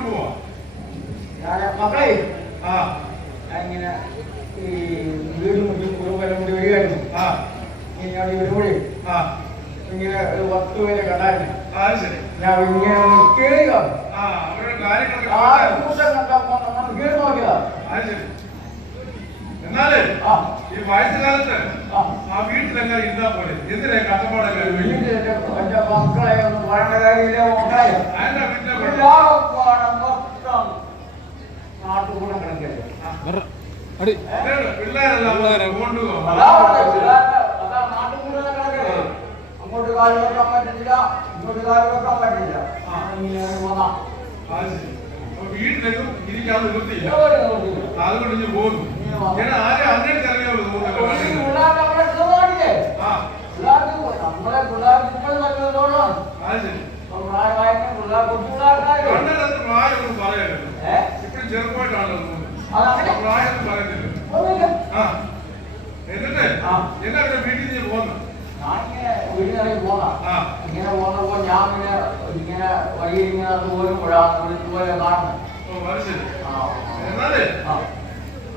ചെറുക്കോട്ട് പോവാ മക്കളെ ആ. ഇങ്ങനെ ഈ വീടും മുറ്റും കുടുംബം കൂടി വരികയായിരുന്നു. ആ. ഞാൻ കൂടി ആ. ഇങ്ങനെ ഒരു പത്ത് പേരെ കണ്ടായിരുന്നു. ആ ശരി. ഞാൻ ഇങ്ങനെ കേൾക്കുക ആ അവരുടെ കാര്യങ്ങളൊക്കെ ആ. കൂട്ടം കണ്ടപ്പോ നമ്മൾ കേട്ട് നോക്കിയതാ. ആ ശരി. എന്നാലേ ഈ വയസ്സുകാലത്ത് ആ. ആ വീട്ടിലെല്ലാം ഇരുന്നാ പോലെ എന്തിനാ കഷ്ടപ്പാടൊക്കെ വീട്ടിലെ മക്കളെ കാര്യമില്ല മക്കളെ വീട്ടിലെ അങ്ങോട്ട് കാൽ വെക്കാൻ പറ്റില്ല ഇങ്ങോട്ട് കാൽ വെക്കാൻ പറ്റില്ല വീട്ടിലെങ്ങും ഇരിക്കാൻ നിവൃത്തിയില്ല. അതുകൊണ്ട് ഇനി പോകുന്നു ആരെ അങ്ങനെ പിള്ളേർക്ക് നമ്മളെ ശരി. പ്രായമായിട്ട് പിള്ളേർ കൊച്ചു പിള്ളേർക്കാരും ചെറുപ്പമായിട്ടാണല്ലോ പ്രായമൊന്നും പറയുന്നില്ല. എന്നിട്ട്? പിന്നെ വീട്ടിൽ നിന്ന് പോകുന്നു? പോകാം ആ. ഇങ്ങനെ പോന്നപ്പോ ഞാൻ ഇങ്ങനെ ഇങ്ങനെ വഴിയിൽ ഇങ്ങനെ കാണുന്നത് അത് ആ, എന്നാലേ? ആ.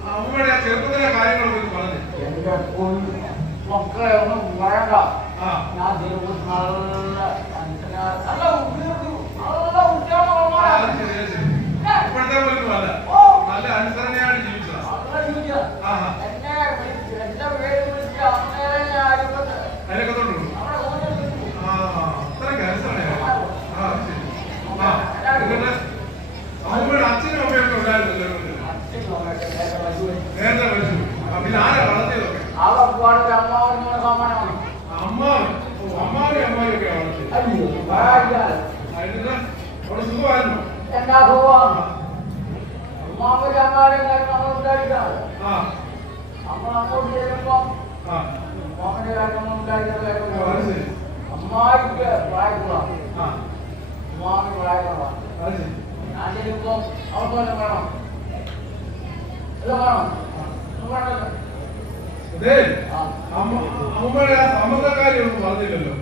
അമ്മയുടെ ചെറുപ്പത്തിലെ കാര്യങ്ങളൊക്കെ പറഞ്ഞു. എന്റെ പൊന്ന് മക്കളെ ഒന്നും വേണ്ട ആ. ഞാൻ ചെറുപ്പത്തിൽ നല്ല ആ, ഉദ്യോഗമുള്ളവനാ. അത് ശരി അത് ശരി ഇപ്പോഴത്തെ പോലും അല്ല ഓ, നല്ല അനുസരണയായിട്ട് ജീവിച്ചതാ നല്ല ജീവിച്ചാ. ആഹാ എന്നെ വിളിച്ച് എന്റെ പേര് വിളിച്ച് അന്നേരം ഞാൻ അരിപ്പത്ത് അതിനൊക്കെ തൊട്ടുള്ളൂ നമ്മുടെ ഊരിൽ വിളിച്ചു. ആ അത്രയ്ക്ക് അനുസരണയാ ആ അത് ശരി ആ എന്നിട്ട് അമ്മയുടെ അച്ഛനും അമ്മയൊക്കെ ഉണ്ടായിരുന്നല്ലോ വീട്ടിൽ. അച്ഛനും അമ്മയൊക്കെ നേരെ വരൂ. നേരത്തെ വിളിച്ചു ആ, പിന്നെ ആരാ വളർത്തിയതൊക്കെ അവർക്ക് അമ്മാവനുള്ള സമ്മാനമാണ് അമ്മാവൻ ഓ അമ്മാവനും അമ്മാവൊക്കെ വളർത്തിയത് അയ്യോ ഭാഗ്യം. അതിന് എന്നാ സുഖമാണ് അമ്മാവന്റെ അമ്മാവന്റെ കാര്യം നമ്മൾ അങ്ങോട്ട് ചെല്ലുമ്പോ ആ. അമ്മാവന്റെ കാര്യം ശരി. അമ്മായിക്ക് പ്രായക്കുറവാണ് അത് ശരി. ഞാൻ ചെല്ലുമ്പോ അവർക്ക് വല്ലതും വേണം. ഇത് വേണം. അമ്മ അമ്മയുടെ സമ്മതക്കാരി ഒന്നും പറഞ്ഞില്ലല്ലോ.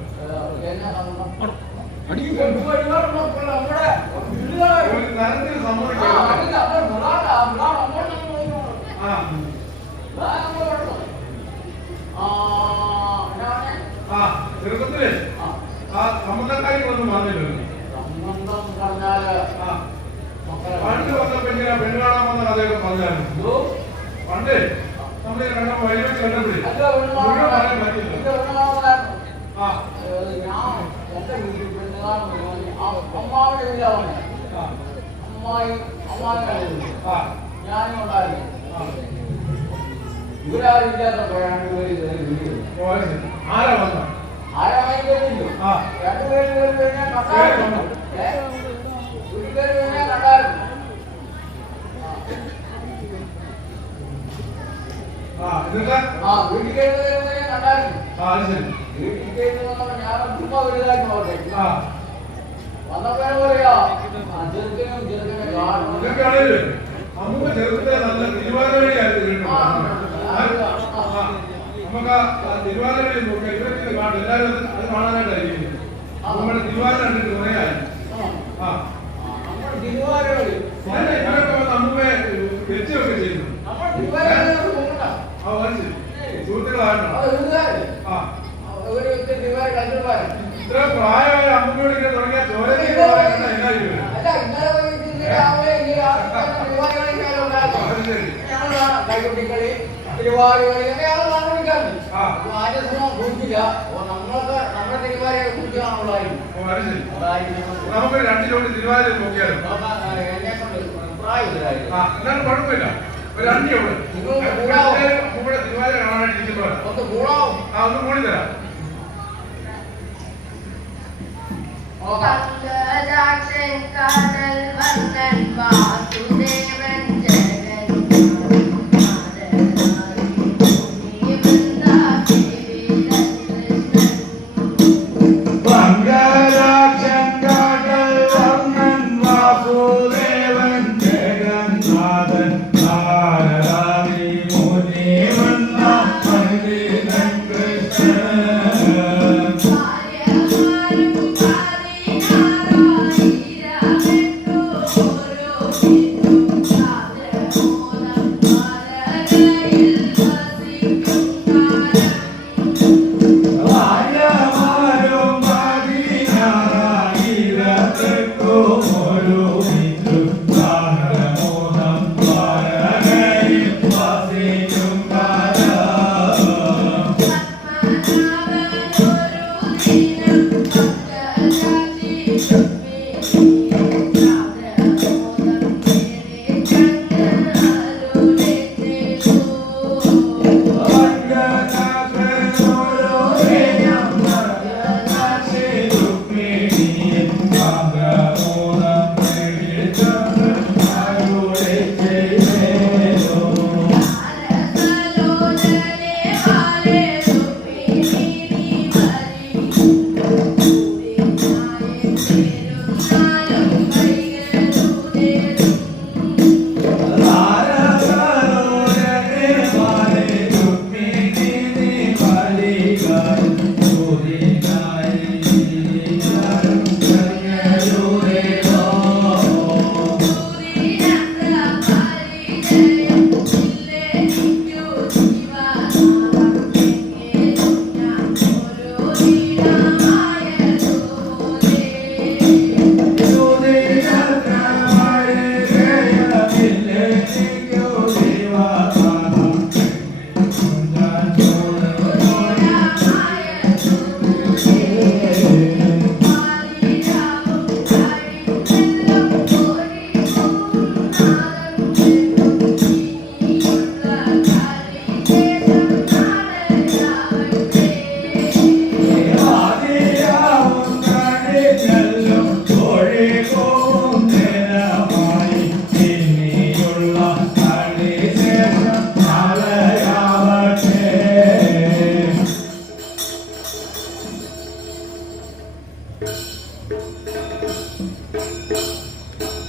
നമ്മുടെ നമ്മുടെ ചെറുപ്പത്തിലേ ആ, സമ്മതക്കാരി ഒന്നും പറഞ്ഞില്ലല്ലോ സംബന്ധം പറഞ്ഞാൽ പണ്ട് വന്നപ്പോ ഇങ്ങനെ പെണ്ണ് കാണാൻ വന്ന കഥയൊക്കെ പറഞ്ഞായിരുന്നു പണ്ട് നമ്മൾ കണ്ടപ്പോ വഴി കണ്ടപ്പോഴേ പറയാൻ പറ്റില്ല ആ ഏഹ്, ഞാൻ എന്റെ വീട്ടിൽ പെണ്ണ് കാണാൻ വരുമ്പോൾ ആ അമ്മാവന്റെ. ആ അമ്മായി. ആ ഞാനും ഉണ്ടായിരുന്നു ഇവരാരും ഇല്ലാത്തപ്പോഴാണ് ഇതിൽ വീട്ടിൽ ഓ, ആരാ ആ രണ്ടുപേരും പേര് കഴിഞ്ഞാൽ കണ്ടായിരുന്നു? ഒരു കഴിഞ്ഞാൽ കണ്ടായിരുന്നു ആ വീട്ടിൽ കഴിഞ്ഞാൽ കണ്ടായിരുന്നു വീട്ടിൽ കഴിഞ്ഞ് വന്നപ്പോൾ ഞാൻ ചുമ്മാ വലുതായിട്ട് നോക്കട്ടെ അമ്മ ചെറുപ്പത്തിലെ നല്ല തിരുവാതിരയായിരുന്നു കേട്ടോ നമുക്ക് ആ തിരുവാതിരയിൽ നോക്കാം ഇവർക്ക് ഇത് കാണും എല്ലാവരും അത് കാണാനായിട്ടായിരിക്കും. നമ്മുടെ തിരുവാതിര കണ്ടിട്ട് കുറേ ആയി. ആ. ഇവരൊക്കെ അമ്മയെ വെച്ചൊക്കെ ചെയ്യുന്നു ആ ശരി. സുഹൃത്തുക്കളായിട്ടോ ആ ഇത്ര പ്രായമായ അമ്മയോട് ഇങ്ങനെ തുടങ്ങിയ ചോരയ്ക്ക് എല്ലാവരും അല്ല ഇന്നലെ വൈകിട്ട് രാവിലെ ഈ തിരുവാരകളി ഉണ്ടായിരുന്നു അത് ശരി ഞങ്ങളാണ് കൈകൊട്ടിക്കളി തിരുവാതിരകളി ഒക്കെയാണ് നടന്നിരിക്കുന്നത് ആ. ആദ്യം കുറിച്ചില്ല അപ്പൊ നമ്മളൊക്കെ നമ്മുടെ തിരുവാതിരയെ കുറിച്ചാണുള്ളതായിരുന്നു ഓ അത് ശരി അതായിരുന്നു നമുക്ക് രണ്ട് ജോഡി തിരുവാതിര നോക്കിയാലും? എന്നാലും കുഴപ്പമില്ല. ഒരു രണ്ട് ജോഡി. നമ്മുടെ തിരുവാതിര കാണാനായിട്ട് ഒന്ന് കൂടാവും ആ ഒന്ന് കൂടി തരാം നോക്കാം കങ്കരാക്ഷൻ കാതൽ വന്നൻ വാസുദേവൻ